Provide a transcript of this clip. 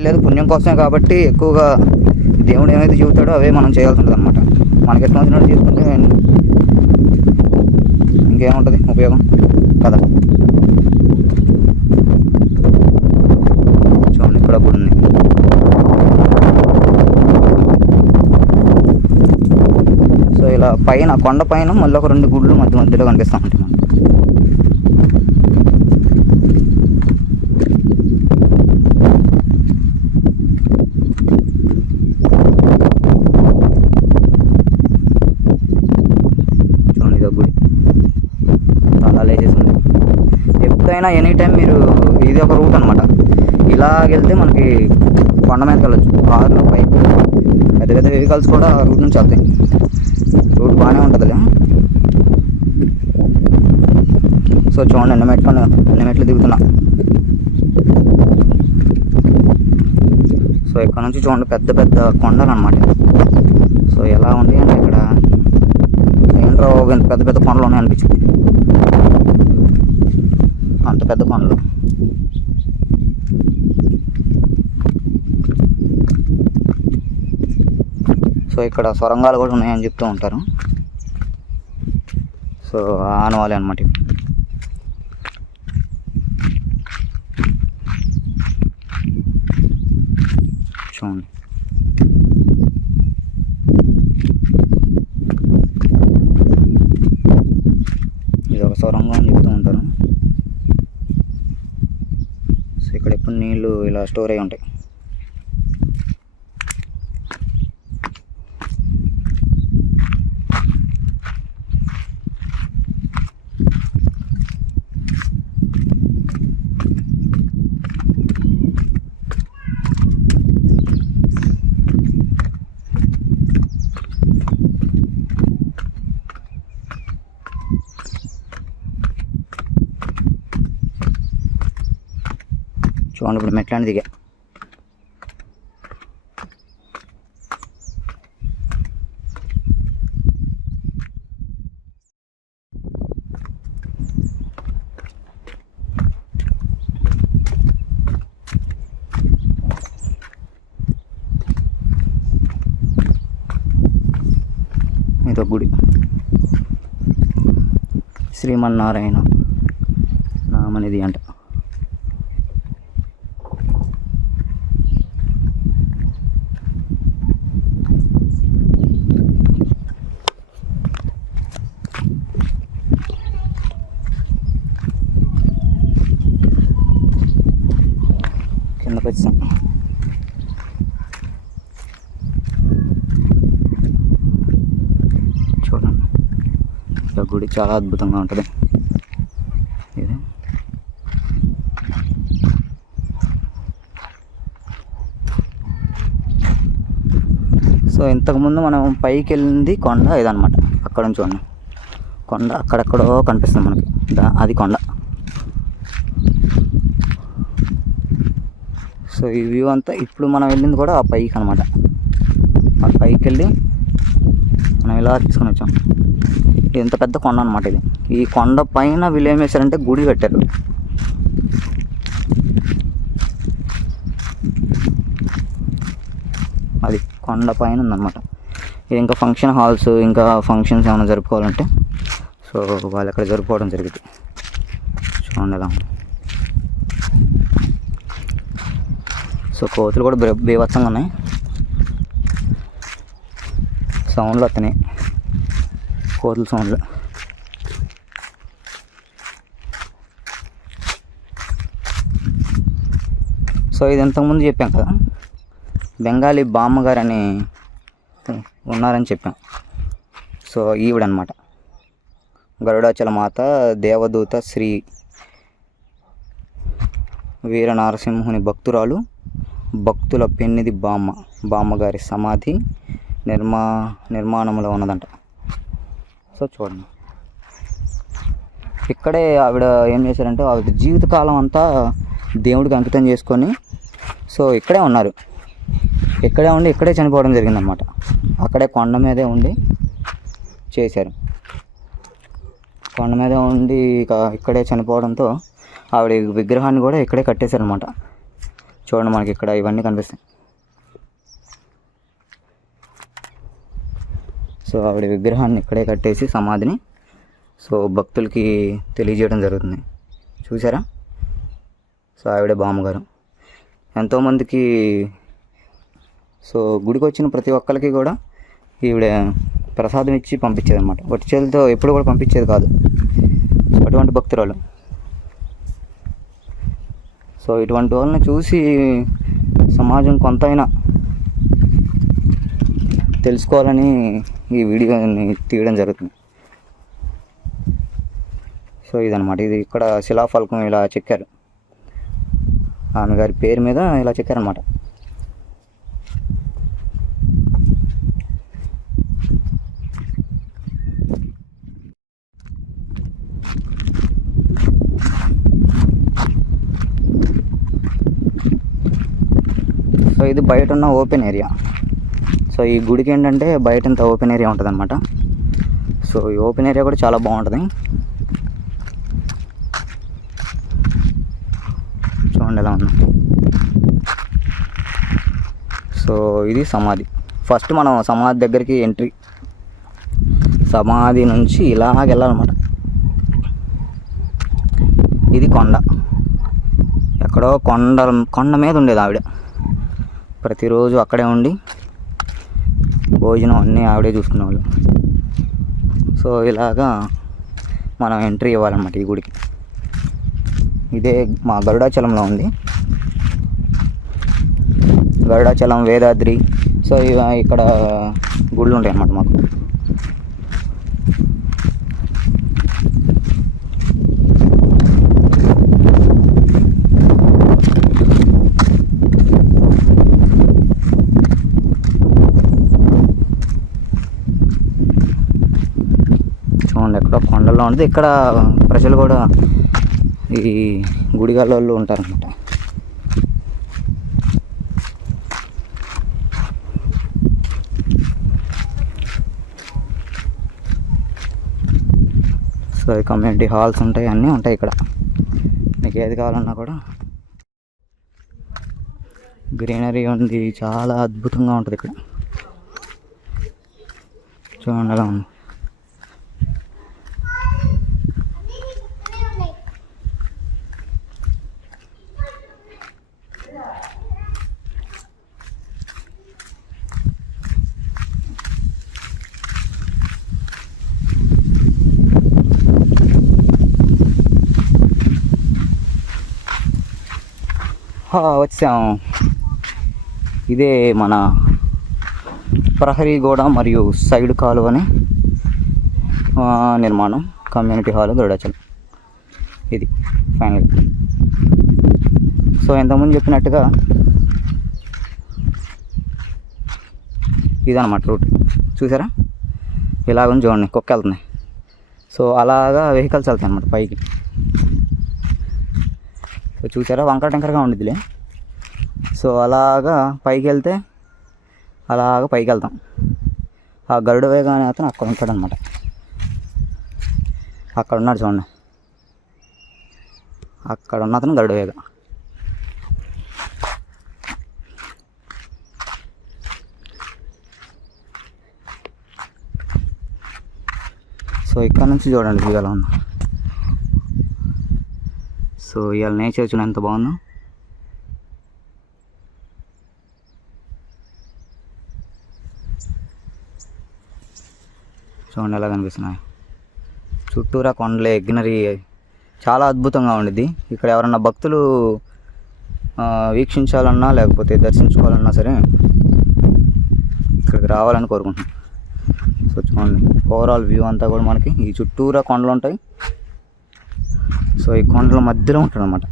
వెళ్ళేది పుణ్యం కోసమే కాబట్టి ఎక్కువగా దేవుడు ఏమైతే చెబుతాడో అవే మనం చేయాల్సి ఉంటుంది అనమాట. మనకి ఎట్లా వచ్చినట్టు చేసుకుంటే ఇంకేముంటుంది ఉపయోగం కదా. చూడండి ఇక్కడ గుడి ఉంది. సో ఇలా పైన కొండ పైన మళ్ళీ ఒక 2 గుళ్ళు మధ్య మధ్యలో కనిపిస్తూ ఉంటాయి మనకి. చూడండి ఇదో గుడి అలా లేచేసింది. ఎప్పుడైనా ఎనీ టైం మీరు ఇది ఒక రూట్ అనమాట. ఇలాగెళ్తే మనకి కొండ మీదకి వెళ్ళచ్చు. కార్లు బైక్ పెద్ద పెద్ద వెహికల్స్ కూడా రూట్ నుంచి వెళ్తాయి. రూట్ బాగానే ఉంటుందిలే. సో చూడండి ఎన్ని మెట్లు దిగుతున్నా. సో ఇక్కడ నుంచి చూడండి పెద్ద పెద్ద కొండలు అనమాట. సో ఎలా ఉంది అంటే ఇక్కడ ఏంట్రా పెద్ద పెద్ద కొండలు ఉన్నాయి అనిపించింది. అంత పెద్ద కొండలు. సో ఇక్కడ సొరంగాలు కూడా ఉన్నాయని చెప్తూ ఉంటారు. సో ఆనవాలి అనమాట. చూడండి ఇది ఒక సొరంగం అని చెప్తూ ఉంటారు. సో ఇక్కడ ఎప్పుడు నీళ్ళు ఇలా స్టోర్ అయి ఉంటాయి. చూడండి ఇప్పుడు మెట్లాంటి దిగా. ఇదో గుడి శ్రీమన్నారాయణ నామనిధి అంట. కిందకి వచ్చాం. చూడండి ఈ గుడి చాలా అద్భుతంగా ఉంటుంది. ఇది సో ఇంతకుముందు మనం పైకి వెళ్ళింది కొండ ఇదనమాట. అక్కడ నుంచి చూడండి కొండ అక్కడెక్కడో కనిపిస్తుంది మనకి. అది కొండ. సో ఈ వ్యూ అంతా ఇప్పుడు మనం వెళ్ళింది కూడా ఆ పైకి అనమాట. ఆ పైకి వెళ్ళి మనం ఇలా తీసుకొని వచ్చాం. ఇది ఎంత పెద్ద కొండ అనమాట. ఇది ఈ కొండ పైన వీళ్ళు ఏం చేశారంటే గుడి కట్టారు. అది కొండ పైన ఉందన్నమాట. ఇది ఇంకా ఫంక్షన్ హాల్స్ ఇంకా ఫంక్షన్స్ ఏమైనా జరుపుకోవాలంటే సో వాళ్ళు అక్కడ జరుపుకోవడం జరిగింది. చూడండి ఎలా. సో కోతులు కూడా బీభత్సంగా ఉన్నాయి. సౌండ్లు వస్తున్నాయి, కోతుల సౌండ్లు. సో ఇది ఇంతకుముందు చెప్పాం కదా, బెంగాలీ బామ్మగారు అని ఉన్నారని చెప్పాం. సో ఈవిడనమాట గరుడాచల మాత దేవదూత శ్రీ వీర నారసింహుని భక్తురాలు, భక్తుల పెన్నిది బామ్మగారి సమాధి నిర్మాణంలో ఉన్నదంట. సో చూడండి ఇక్కడే ఆవిడ ఏం చేశారంటే ఆవిడ జీవితకాలం అంతా దేవుడికి అంకితం చేసుకొని సో ఇక్కడే ఉన్నారు. ఇక్కడే ఉండి ఇక్కడే చనిపోవడం జరిగిందనమాట. అక్కడే కొండ మీదే ఉండి చేశారు. కొండ మీద ఉండి ఇక్కడే చనిపోవడంతో ఆవిడ విగ్రహాన్ని కూడా ఇక్కడే కట్టేశారనమాట. చూడండి మనకి ఇక్కడ ఇవన్నీ కనిపిస్తాయి. సో ఆవిడ విగ్రహాన్ని ఇక్కడే కట్టేసి సమాధిని సో భక్తులకి తెలియజేయడం జరుగుతుంది. చూసారా? సో ఆవిడే బామ్మగారు. ఎంతోమందికి సో గుడికి వచ్చిన ప్రతి ఒక్కరికి కూడా ఈవిడ ప్రసాదం ఇచ్చి పంపించేది అనమాట. వట్టి చేతులతో ఎప్పుడు కూడా పంపించేది కాదు అటువంటి భక్తురాలు. సో ఇటువంటి వాళ్ళని చూసి సమాజం కొంతైనా తెలుసుకోవాలని ఈ వీడియోని తీయడం జరుగుతుంది. సో ఇదనమాట. ఇది ఇక్కడ శిలాఫలకం ఇలా చెక్కారు, ఆమె గారి పేరు మీద ఇలా చెక్కారనమాట. సో ఇది బయట ఉన్న ఓపెన్ ఏరియా. సో ఈ గుడికి ఏంటంటే బయట ఇంత ఓపెన్ ఏరియా ఉంటుంది అనమాట. సో ఈ ఓపెన్ ఏరియా కూడా చాలా బాగుంటుంది. చూడండి ఎలా ఉంది. సో ఇది సమాధి. ఫస్ట్ మనం సమాధి దగ్గరికి ఎంట్రీ, సమాధి నుంచి ఇలాగ వెళ్ళాలన్నమాట. ఇది కొండ, ఎక్కడో కొండ మీద ఉండేది ఆవిడ. ప్రతిరోజు అక్కడే ఉండి భోజనం అన్నీ ఆవిడే చూసుకునేవాళ్ళు. సో ఇలాగా మనం ఎంట్రీ ఇవ్వాలన్నమాట ఈ గుడికి. ఇదే మా గరుడాచలంలో ఉంది. గరుడాచలం, వేదాద్రి, సో ఇక్కడ గుళ్ళు ఉంటాయి అన్నమాట మాకు. చూడండి ఎక్కడో కొండల్లో ఉంటుంది. ఇక్కడ ప్రజలు కూడా ఈ గుడిగాళ్ళు ఉంటారన్నమాట. సో ఈ కమ్యూనిటీ హాల్స్ ఉంటాయి, అన్నీ ఉంటాయి ఇక్కడ. మీకు ఏది కావాలన్నా కూడా గ్రీనరీ ఉంది, చాలా అద్భుతంగా ఉంటుంది ఇక్కడ. చూడండి ఎలా ఉంది. వచ్చాం. ఇదే మన ప్రహరీ గోడ మరియు సైడ్ కాలువని నిర్మాణం, కమ్యూనిటీ హాల్ గరుడాచలం. ఇది ఫైనల్. సో ఇంతకుముందు చెప్పినట్టుగా ఇదన్నమాట రూట్. చూసారా ఇలాగని చూడండి, కుక్క వెళ్తున్నాయి. సో అలాగా వెహికల్స్ వెళ్తాయి అన్నమాట పైకి. సో చూసారా వంకర టెంకరగా ఉండిద్దిలే. సో అలాగా పైకి వెళ్తే అలాగా పైకి వెళ్తాం. ఆ గరుడ వేగ అనే అతను అక్కడ ఉంటాడు అనమాట. అక్కడ ఉన్నాడు చూడండి, అక్కడ ఉన్న అతను గరుడ వేగ. సో ఇక్కడ నుంచి చూడండి వ్యూ ఎలా ఉందో. సో ఇవాళ నేచర్ చూడండి ఎంత బాగుందో. చూడండి ఎలా కనిపిస్తున్నాయి. చుట్టూరా కొండలే, గ్రీనరీ చాలా అద్భుతంగా ఉండిద్ది. ఇక్కడ ఎవరన్నా భక్తులు వీక్షించాలన్నా లేకపోతే దర్శించుకోవాలన్నా సరే ఇక్కడికి రావాలని కోరుకుంటున్నాను. సో చూడండి ఓవరాల్ వ్యూ అంతా కూడా మనకి ఈ చుట్టూరా కొండలు ఉంటాయి. సో ఈ కొండల మధ్యలో ఉంటాడు అనమాట.